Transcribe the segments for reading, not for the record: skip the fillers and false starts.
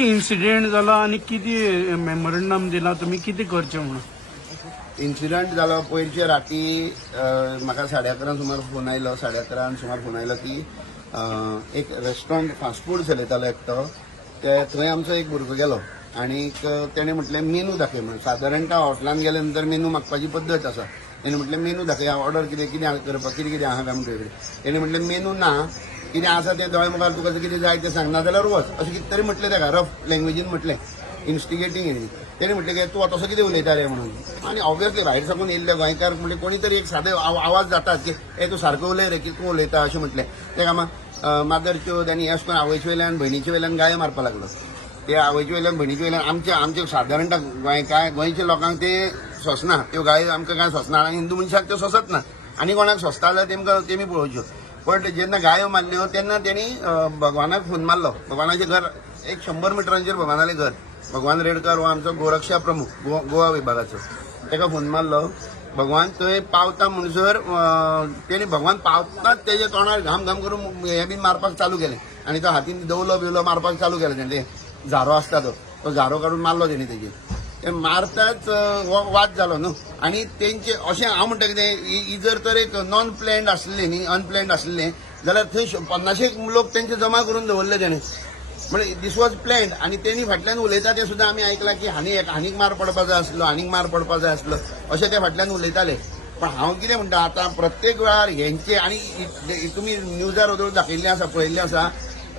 incident जाला आणि किती मेमोरंडम दिला तुम्ही किती करचे म्हणून इन्सिडंट जालो पयलींचे राती म्हाका 11:30 सुमार फोन आयलो 11:30 सुमार फोन आयलो की एक रेस्टॉरंट फास्ट फूड चलयतालो एकटो थंय आमचो एक भुरगो गेलो आणि तेणें म्हटलें मेनू दाखय म्हणून सादारणता हॉटेलांत गेले नंतर मेनू मागपाची पद्दत आसा तेणें म्हटलें मेनू दाखय ऑर्डर कितें कितें करपाक कितें कितें आहा काय म्हणटा तेणें म्हटलें मेनू ना कितें आसा तें दोळे मुखार तुका कितें जाय तें सांग ना जाल्यार वच अशें कितें तरी म्हटलें ताका रफ लँग्वेजीन म्हटलें इन्स्टिगेटींग हें तेणें म्हटलें की तूं तसो कितें उलयता रे म्हणून आनी ऑब्वियसली भायर साकून येयल्ले गोंयकार म्हणजे कोणी तरी एक सादे आवाज जातात की हे तूं सारको उलय रे की तूं उलयता अशें म्हटलें तेका मादरच्यो आनी अशें करून आवयचे वयल्यान भयणीचे वयल्यान गायो मारपाक लागलो ते आवयचे वयल्यान भयणीचे वयल्यान आमचे सादारणता गोंयच्या लोकांक ते सोंसना त्यो गायो आमकां कांय सोंसना आनी हिंदू मनशाक त्यो सोंसत ना आनी कोणाक सोंसता जाल्यार तेमकां तेमी पळोवच्यो पण जेन्ना गायो मारल्यो तेन्ना तेणी भगवानाक फोन मारलो भगवानाचें घर एक 100 मिटरांचेर भगवानाचें घर भगवान रेडकर हो आमचो गोरक्षा प्रमुख गोवा विभागाचो ताका फोन मारलो भगवान थंय पावता म्हणसर तेणी भगवान पावताच तेजे तोंडार घाम घाम करून हें बीन मारपाक चालू केलें आनी तो हातीन दवलो बिवलो मारपाक चालू केलें तेणें झारो आसता तो झारो काडून मारलो तेणी तेजेर ते मारताच वाद जालो न्हू आनी तेंचे अशें हांव म्हणटा कितें ही जर तर एक नॉन प्लॅन्ड आसलें न्ही अनप्लॅन्ड आसलें जाल्यार थंय 50 लोक तेंचे जमा करून दवरले तेणें म्हणजे दीस वॉज प्लॅन्ड आनी तेणी फाटल्यान उलयता तें सुद्दां आमी आयकलां की हानीक मार पडपाक जाय आसलो आनीक मार पडपाक जाय आसलो अशें ते फाटल्यान उलयताले पण हांव कितें म्हणटा आतां प्रत्येक वेळार हेंचे आनी तुमी न्यूजार दाखयिल्लें आसा पळयल्लें आसा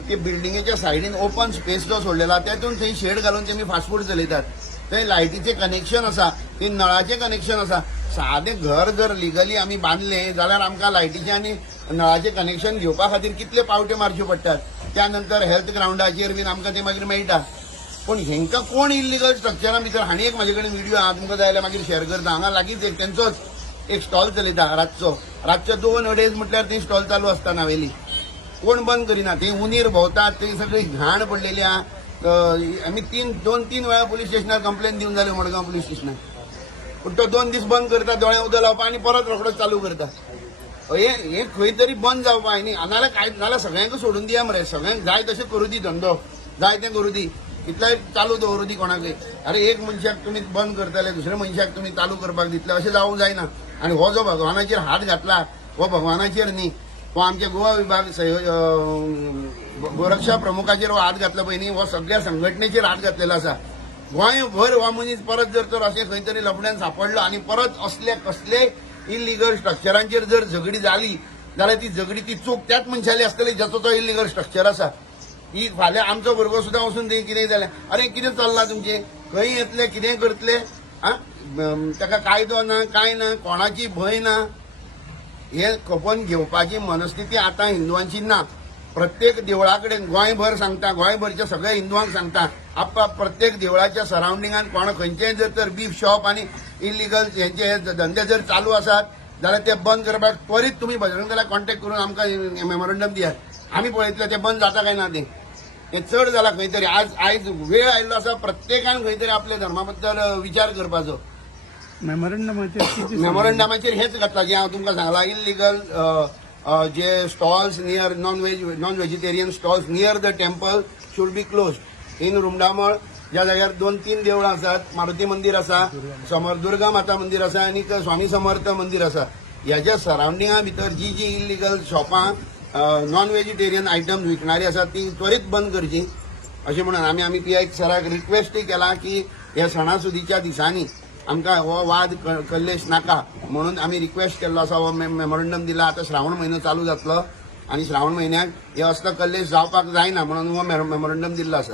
की बिल्डिंगेच्या सायडीन ओपन स्पेस जो सोडलेला तेतून थंय शेड घालून तेमी फास्ट फूड चलयतात थंय लायटीचें कनेक्शन आसा थंय नळाचें कनेक्शन आसा सादें घर जर लिगली आमी बांदलें जाल्यार आमकां लायटीचें आनी नळाचें कनेक्शन घेवपा खातीर कितले पावटे मारच्यो पडटात त्यानंतर हेल्थ ग्राउंडाचेर बीन आमकां ते मागीर मेळटा पूण हेंकां कोण इल्लीगल स्ट्रक्चरा भितर हांणी एक म्हाजे कडेन व्हिडिओ आहा तुमकां जाय जाल्यार मागीर शेअर करता हांगा लागींच एक तेंचोच एक स्टॉल चलयता रातचो 2 अडेज म्हटल्यार थंय स्टॉल चालू आसता नावेली कोण बंद करिना थंय उंदीर भोंवतात थंय सगळी घाण पडलेली आहा आमी 2-3 वेळा पुलीस स्टेशनार कंप्लेन दिवन जाल्यो मडगांव पुलीस स्टेशनार पूण तो 2 दीस बंद करता दोळ्या उदक लावपा आनी परत रोखडोच चालू करता हे खंय तरी बंद जावपा न्ही नाल्यार काय नाल्यार सगळ्यांक सोडून दिया मरे सगळ्यांक जाय तशें करूं दी धंदो जाय तें करूं दी इतलें चालू दवरूं दी कोणाकय अरे एक मनशाक तुमी बंद करतले दुसऱ्या मनशाक तुमी चालू करपाक दितले अशें जावंक जायना आनी हो जो भगवानाचेर हात घातला हो भगवानाचेर न्ही हो आमच्या गोवा विभाग गोरक्षा प्रमुखाचेर हो हात घातला पळय न्ही हो सगळ्या संघटनेचेर हात घातलेलो आसा गोंयभर हो मनीस परत जर तर अशें खंय तरी लफड्यान सांपडलो आनी परत असले कसले इल्लीगल स्ट्रक्चरांचेर जर झगडी जाली जाल्यार ती झगडी ती चूक त्याच मनशाली आसतली जाचो तो इल्लीगल स्ट्रक्चर आसा ही फाल्यां आमचो भुरगो सुद्दां वचून थंय कितें जालें अरे कितें चल्लां तुमचें खंय येतले कितें करतले ताका कायदो ना कांय ना कोणाची भंय ना हे खपोवन घेवपाची मनस्थिती आतां हिंदुवांची ना प्रत्येक देवळा कडेन गोंयभर सांगता गोंयभरच्या सगळ्या हिंदुवांक सांगता प्रत्येक देवळाच्या सरावंडिंगान कोणा खंयचेय जर तर बीफ शॉप आनी इल्लीगल हेंचे धंदे जर चालू आसात जाल्यार ते बंद करपाक त्वरीत तुमी बजरंग दलाक कॉन्टॅक्ट करून आमकां मेमोरंडम दियात आमी पळयतले ते बंद जाता काय ना तें चड जाला खंय तरी आयज वेळ आयिल्लो आसा प्रत्येकान खंय तरी आपल्या धर्मा बद्दल विचार करपाचो मेमोरंडमाचेर हेच घातला जे हांव तुमकां सांगलां इल्लीगल जे stalls near non vegetarian stalls near the temple should be closed in Rumdamol ज्या जाग्यार 2-3 देवळां आसात मारुती मंदिर आसा समोर दुर्गा माता मंदिर आसा आनी स्वामी समर्थ मंदिर आसा ह्याच्या सरावंडिंगा भितर जी इल्लीगल शॉपां नॉन व्हेजिटेरियन आयटम्स विकणारी आसात ती त्वरीत बंद करची अशें म्हणून आमी PI सराक रिक्वेस्टय केला की ह्या सणासुदीच्या दिसांनी आमकां हो वाद कल्लेश नाका म्हणून आमी रिक्वेस्ट केल्लो आसा हो मेमोरंडम दिला आतां श्रावण म्हयनो चालू जातलो आनी श्रावण म्हयन्याक हे असलो कल्लेश जावपाक जायना म्हणून हो मेमोरंडम दिल्लो आसा